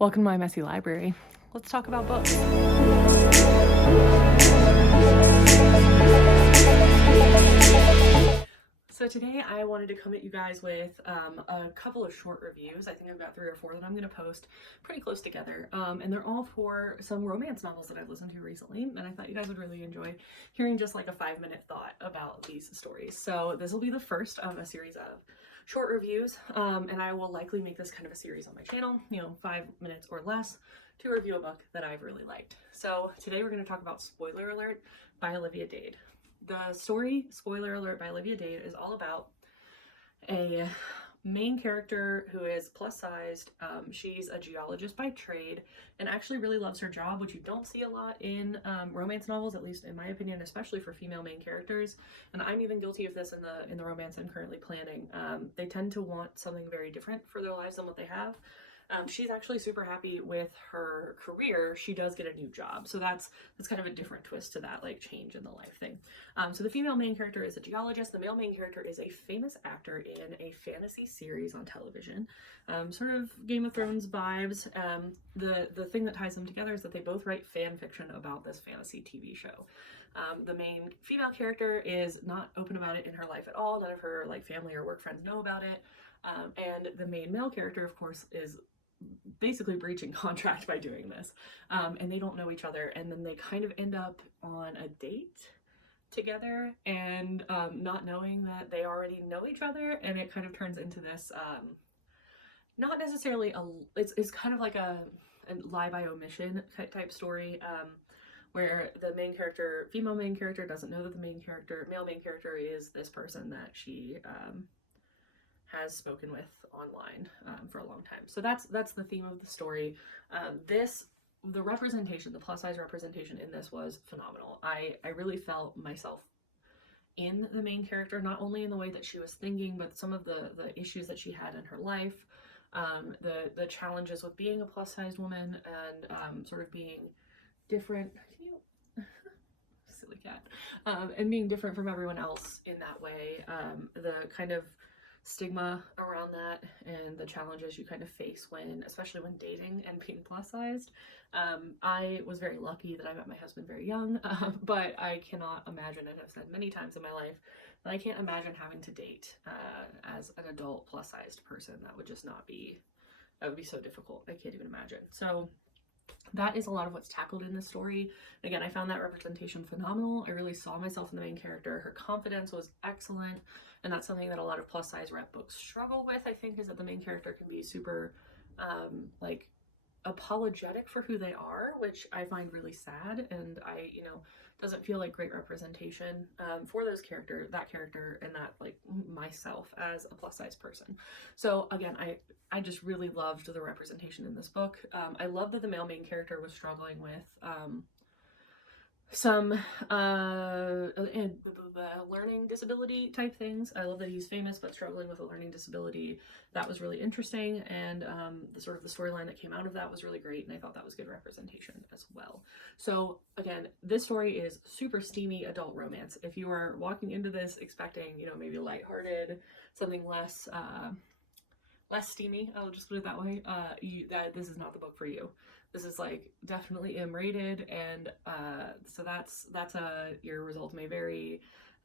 Welcome to my messy library. Let's talk about books. So today I wanted to come at you guys with a couple of short reviews. I think I've got 3 or 4 that I'm going to post pretty close together. And they're all for some romance novels that I've listened to recently. And I thought you guys would really enjoy hearing just like a 5-minute thought about these stories. So this will be the first of a series of short reviews. And I will likely make this kind of a series on my channel, 5 minutes or less to review a book that I've really liked. So today we're going to talk about Spoiler Alert by Olivia Dade. The story, Spoiler Alert by Olivia Dade, is all about a main character who is plus-sized. She's a geologist by trade and actually really loves her job, which you don't see a lot in romance novels, at least in my opinion, especially for female main characters. And I'm even guilty of this in the romance I'm currently planning. They tend to want something very different for their lives than what they have. She's actually super happy with her career. She does get a new job, so that's kind of a different twist to that like change in the life thing. So the female main character is a geologist. The male main character is a famous actor in a fantasy series on television, sort of Game of Thrones vibes. The thing that ties them together is that they both write fan fiction about this fantasy TV show. The main female character is not open about it in her life at all. None of her like family or work friends know about it. And the main male character, of course, is basically breaching contract by doing this. And they don't know each other, and then they kind of end up on a date together and not knowing that they already know each other, and it kind of turns into this not necessarily it's kind of like a lie by omission type story, where the main character, female main character, doesn't know that the male main character is this person that she has spoken with online for a long time. So that's the theme of the story. The representation, the plus size representation in this was phenomenal. I really felt myself in the main character, not only in the way that she was thinking, but some of the issues that she had in her life, the challenges with being a plus sized woman, and sort of being different. Silly cat. And being different from everyone else in that way. The kind of stigma around that and the challenges you kind of face especially when dating and being plus sized. I was very lucky that I met my husband very young, but I cannot imagine, and I've said many times in my life, that I can't imagine having to date as an adult plus sized person. That would be so difficult. I can't even imagine. So that is a lot of what's tackled in this story. Again, I found that representation phenomenal. I really saw myself in the main character. Her confidence was excellent, and that's something that a lot of plus size rep books struggle with, I think, is that the main character can be super like apologetic for who they are, which I find really sad, and doesn't feel like great representation for that character and that like myself as a plus size person. So again, I just really loved the representation in this book. I love that the male main character was struggling with some learning disability type things. I love that he's famous but struggling with a learning disability. That was really interesting, and the sort of the storyline that came out of that was really great, and I thought that was good representation as well. So again, this story is super steamy adult romance. If you are walking into this expecting, maybe lighthearted, something less steamy, I'll just put it that way, this is not the book for you. This is like definitely M-rated, and so that's your results may vary.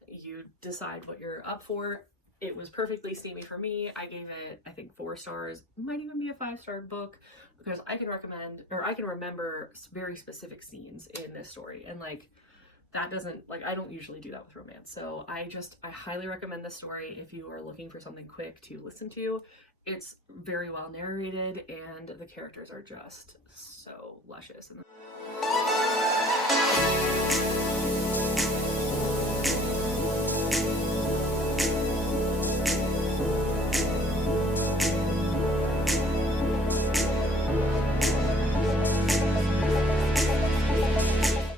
You decide what you're up for. It was perfectly steamy for me. I gave it, I think, 4 stars. It might even be a 5-star book, because I can remember very specific scenes in this story, and like that doesn't, like, I don't usually do that with romance. So I highly recommend this story if you are looking for something quick to listen to. It's very well narrated, and the characters are just so luscious.